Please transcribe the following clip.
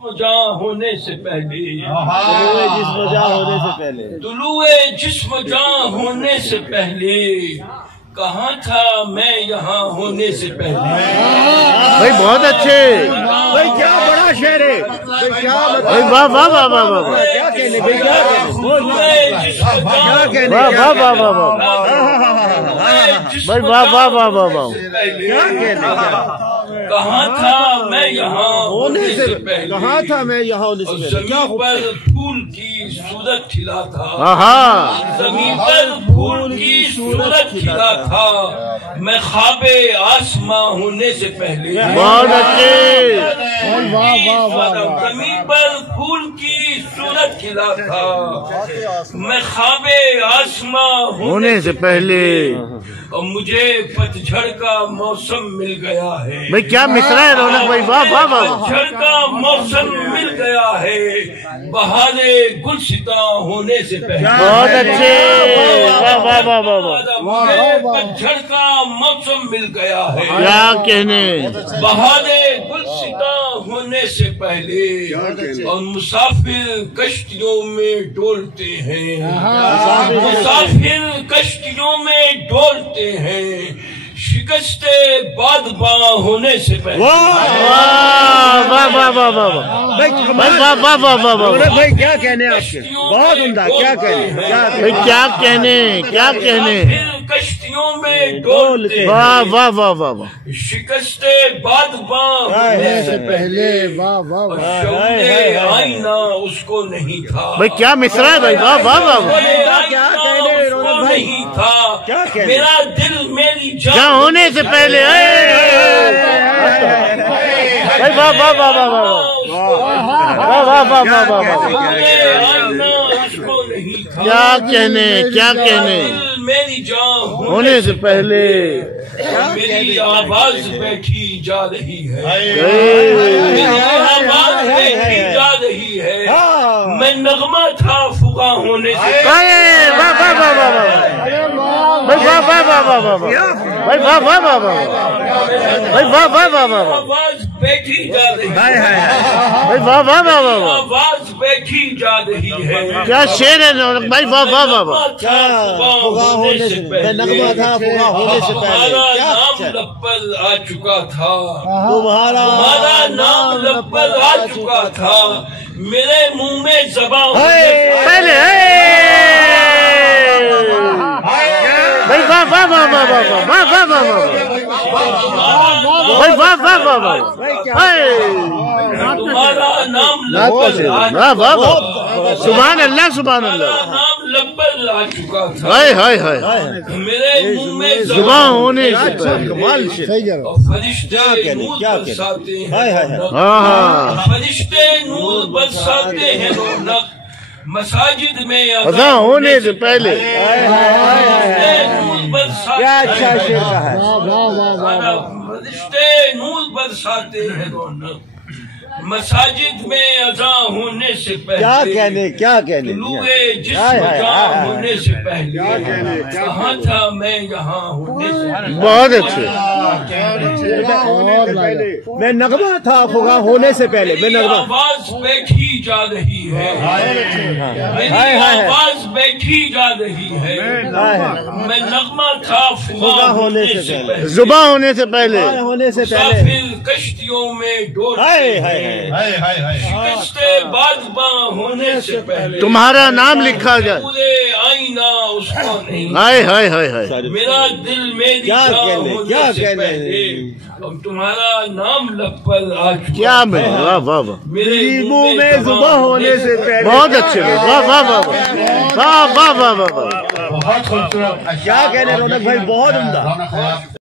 جاں ہونے سے پہلے جسم جاں ہونے سے پہلے طلوع جسم جاں ہونے سے پہلے کہاں تھا میں یہاں ہونے سے پہلے۔ بھائی بہت اچھے بھائی کیا بڑا شعر ہے بھائی، کیا بھائی، واہ واہ واہ واہ واہ کیا کہنے بھائی، کیا کہنے واہ واہ واہ واہ واہ بھائی، واہ واہ واہ واہ واہ کیا کہنے کہاں تھا میں یہاں ہونے سے پہلے، کہاں تھا میں یہاں ہونے سے پہلے، زمین پر پھول کی صورت کھلا تھا، ہاں زمین پر پھول کی صورت کھلا تھا، میں خواب آسماں ہونے سے پہلے۔ بہت اچھے زمین پر پھول کی صورت کھلا تھا، میں خواب آسماں ہونے سے پہلے۔ اور مجھے پتجھڑ کا موسم مل گیا ہے، بھائی کیا مصرع ہے رونق بھائی، واہ واہ واہ پتجھڑ کا موسم مل گیا ہے، بہار گلستاں ہونے سے پہلے۔ بہت اچھے، واہ واہ واہ واہ واہ مجھے پتجھڑ کا موسم مل گیا ہے، کیا کہنے، بہار گلستاں ہونے سے پہلے، اور مسافر کشتیوں میں ڈولتے ہیں، مسافر کشتیوں میں ڈولتے ہیں، شکست بادباں ہونے سے پہلے۔ واہ واہ واہ واہ واہ بھائی، واہ واہ واہ واہ واہ بھائی کیا کہنے آپ کے، بہت عمدہ، کیا کہنے بھائی، کیا کہنے، کیا کہنے، کشتیوں میں ڈولتے ہیں، واہ واہ واہ واہ واہ شکست بادباں ہونے سے پہلے، واہ واہ اور شعور آئینہ اس کو نہیں تھا، بھائی کیا مصرع ہے بھائی، واہ واہ واہ واہ کیا کہنے رونق بھائی، نہیں تھا، کیا کہنے؟ میرا دل میری کیا جان ہونے سے پہلے، بھائی واہ واہ واہ واہ واہ واہ واہ واہ واہ واہ واہ آئینہ اس کو نہیں تھا، کیا کہنے، کیا کہنے، میری جان ہونے سے پہلے۔ میری آواز بیٹھی جا رہی ہے، اے، میری آواز بیٹھی جا رہی ہے، میں نغمہ تھا فغاں ہونے سے واہ واہ واہ واہ واہ واہ بھائی، واہ واہ واہ واہ واہ واہ بھائی، واہ واہ واہ واہ بھائی، واہ واہ واہ واہ واہ آواز بیٹھی جا رہی ہے، بھائی، واہ واہ واہ واہ واہ آواز بیٹھی جا رہی ہے، کیا شعر ہے رونق بھائی، واہ واہ واہ واہ فغاں ہونے سے پہلے، نغمہ تھا فغاں ہونے سے پہلے، تمہارا نام لب پر آ چکا تھا، تمہارا تمہارا نام لب پر آ چکا تھا، میرے منہ میں زباں ہونے سے پہلے۔ بھائی واہ واہ واہ واہ واہ واہ واہ واہ واہ بھائی، واہ واہ واہ واہ تمہارا نام لب پر آ واہ واہ واہ سبحان اللہ، سبحان اللہ، نام لب پر آ چکا تھا، ہائے ہائے ہائے، میرے منہ میں زباں ہونے سے پہلے۔ اور فرشتے نور برساتے ہیں، ہاں ہاں، فرشتے نور برساتے ہیں رونق مساجد میں اذان ہونے سے پہلے۔ فرشتے نور برساتے کیا اچھا شعر کا ہے، فرشتے نور برساتے ہیں رونق مساجد میں اذان ہونے سے پہلے، کیا کہنے، کیا کہنے، طلوع جسم جاں ہونے سے پہلے، کہاں تھا میں یہاں ہونے سے پہلے۔ بہت اچھے، میں نغمہ تھا فغاں ہونے سے پہلے، میں میری نغمہ آواز بیٹھی جا رہی ہے، میری آواز بیٹھی جا رہی ہے، میں نغمہ تھا فغاں ہونے سے پہلے، زباں ہونے سے پہلے۔ ہونے سے پہلے، مسافر کشتیوں میں ڈولتے ہیں، شکست بادباں ہونے سے پہلے، تمہارا نام لکھا جائے، پورے آئینہ اس کو نہیں، ہائے ہائے ہائے ہائے، میرا دل میری کیا جان کہنے، ہونے کیا سے کہنے، پہلے، اب تمہارا نام لب پر آ چکا، کیا میں، واہ واہ واہ میرے منہ میں زباں ہونے سے پہلے، بہت اچھے، واہ واہ واہ واہ واہ واہ واہ واہ واہ کیا کہنے رونق بھائی، بہت عمدہ۔